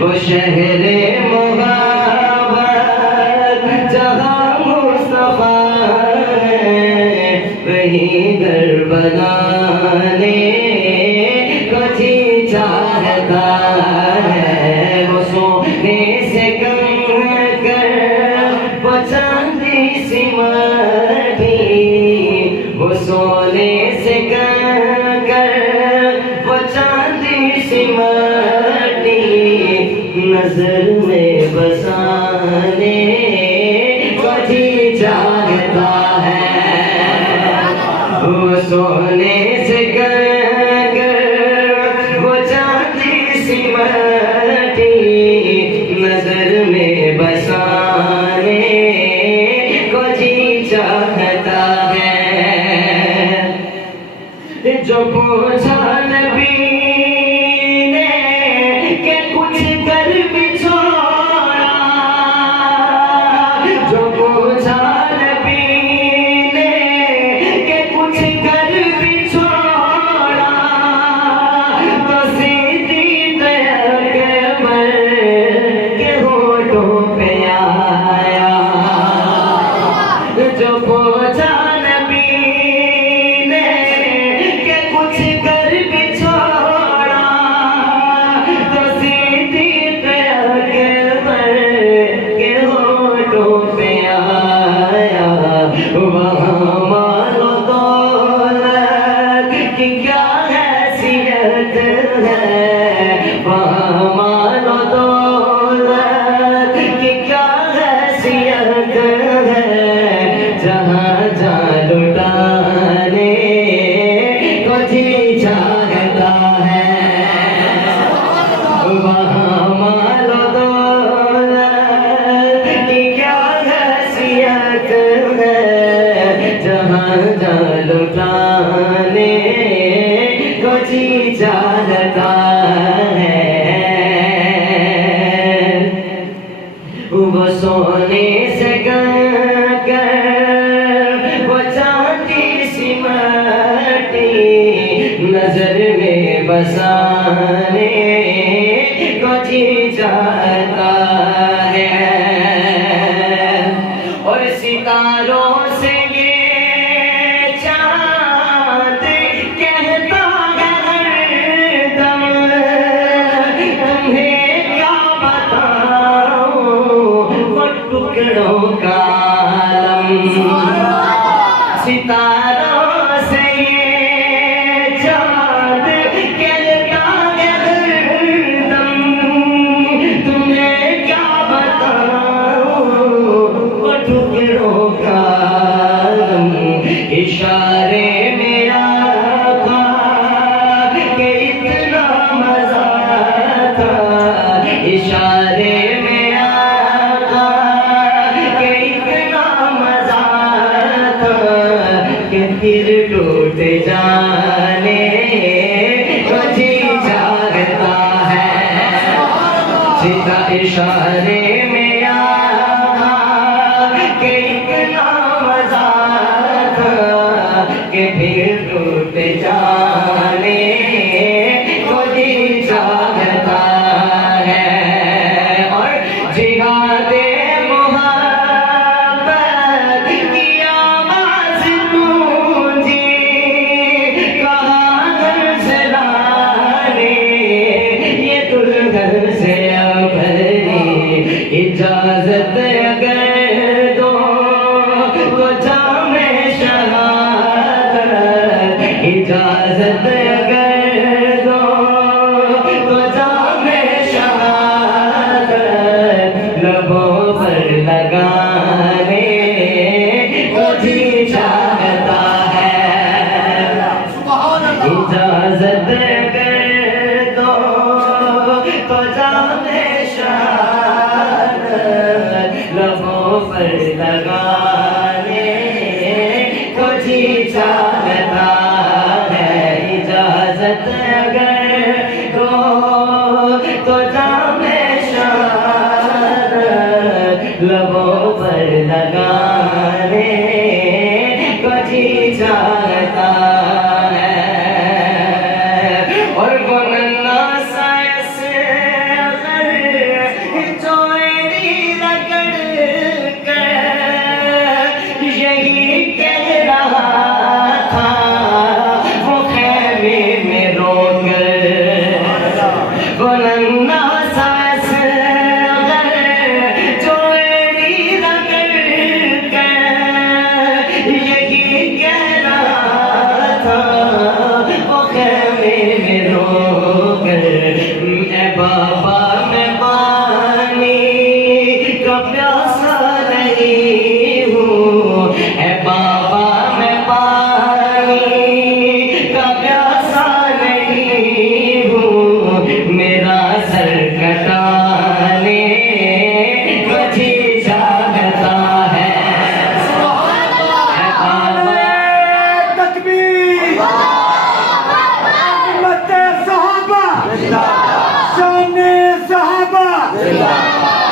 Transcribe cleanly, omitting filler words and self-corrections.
वो शहरे मुबारक जहाँ मुस्तफा है, वही घर बनाने को जी चाहता है। वो सोने से कम कर वो चांदी सी माटी, वो सोने से कम कर वो चांदी सी माटी, नजर में बसाने को जी चाहता है। वो सोने से कर वो चांदी सी माटी, नजर में बसाने को जी चाहता है। जो पूछा नबी ने के कुछ कर भी छोड़ा, जो पूछा नबी ने के कुछ कर भी छोड़ा, तो सीधी अकबर के होठों पे आया। जो पूछा लुटाने को जी चाहता है। वो सोने से कर वो चांदी सी माटी, नजर में बसाने को जी चाहता है। और सितारों से टुकड़ों का सितारों से ये चाँद कहता है हरदम, तुम्हें क्या बताऊं वो टुकड़ों का इशारे में आता कि इतना मजा था, इशारे फिर टूट जाने को जी चाहता है। सीधा इशारे में आया कि इतना मजा था कि फिर टूट जाने को जी चाहता है। और जिहादे इजाजत अगर दो तो जामे शहादत, इजाजत अगर दो तो जामे शहादत, लबों पर लगाने को जी चाहता है। इजाजत अगर दो तो जामे लबों पर लगाने को जी चाहता है। इजाजत अगर दो तो जामे शहादत, लबों पर लगाने को जी चाहता है। और वो नन्ना सा जिंदाबाद।